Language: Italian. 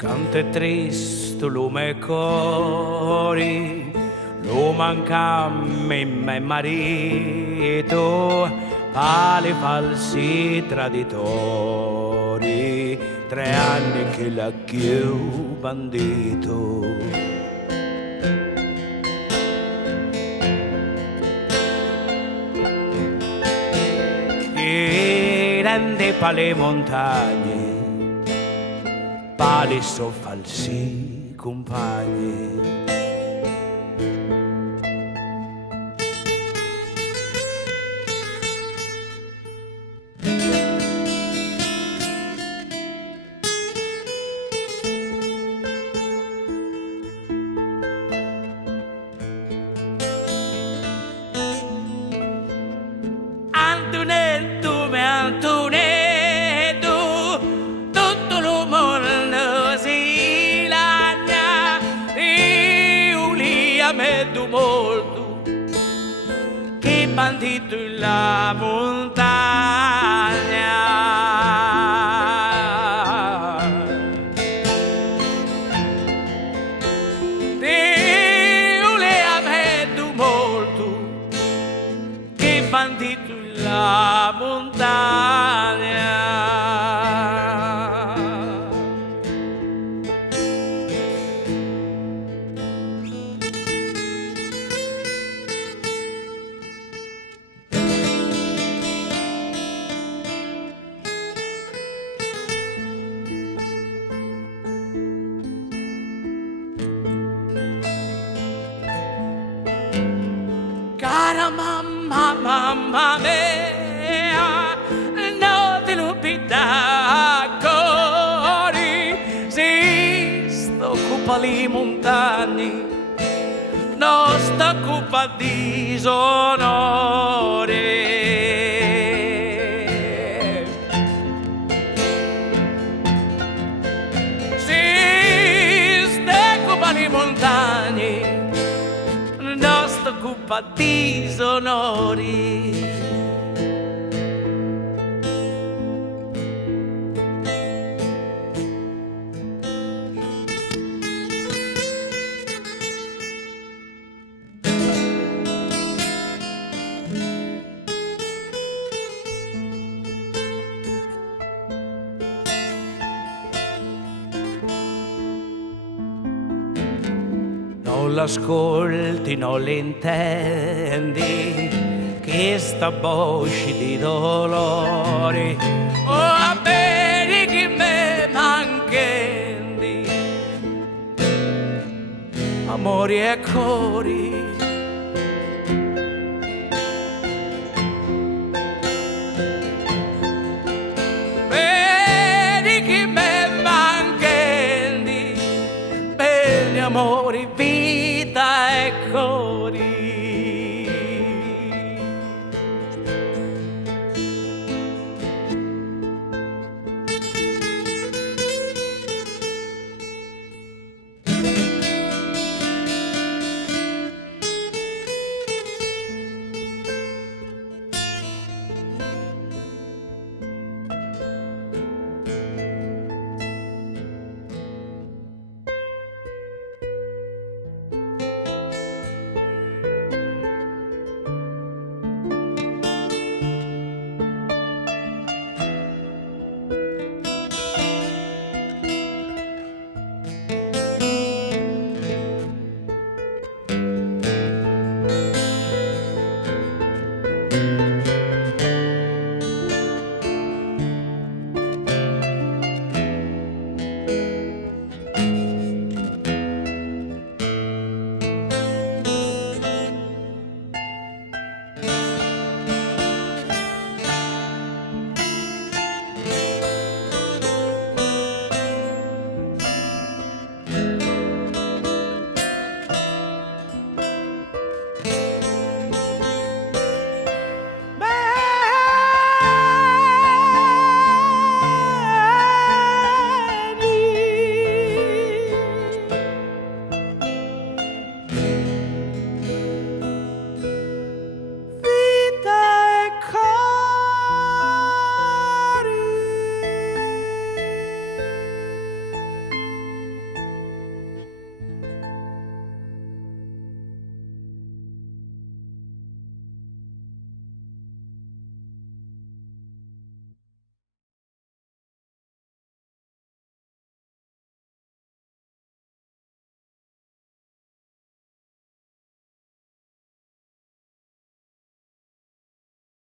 Cante triste lume cori, lo manca me marito, pali falsi traditori, 3 anni che l'ha chiù bandito. E rende pale montagne, pali so falsi compagni. Antonetto, me Antonetto, tutto il mondo si lagna, io li ammetto molto, che bandito in la montagna. Io li ammetto molto, che bandito in la montagna. Cara mamma, mamma mia, non ti lupita cori, si sto occupa li montagni, non sto occupa di sonori. Si sto occupa li montagni, non sto occupa di sonori. Non l'ascolti, non l'intendi, che sta voce di dolore, oh bene che me manchendi, amori e cori. Bene che me manchendi, bene amori, vita e cori.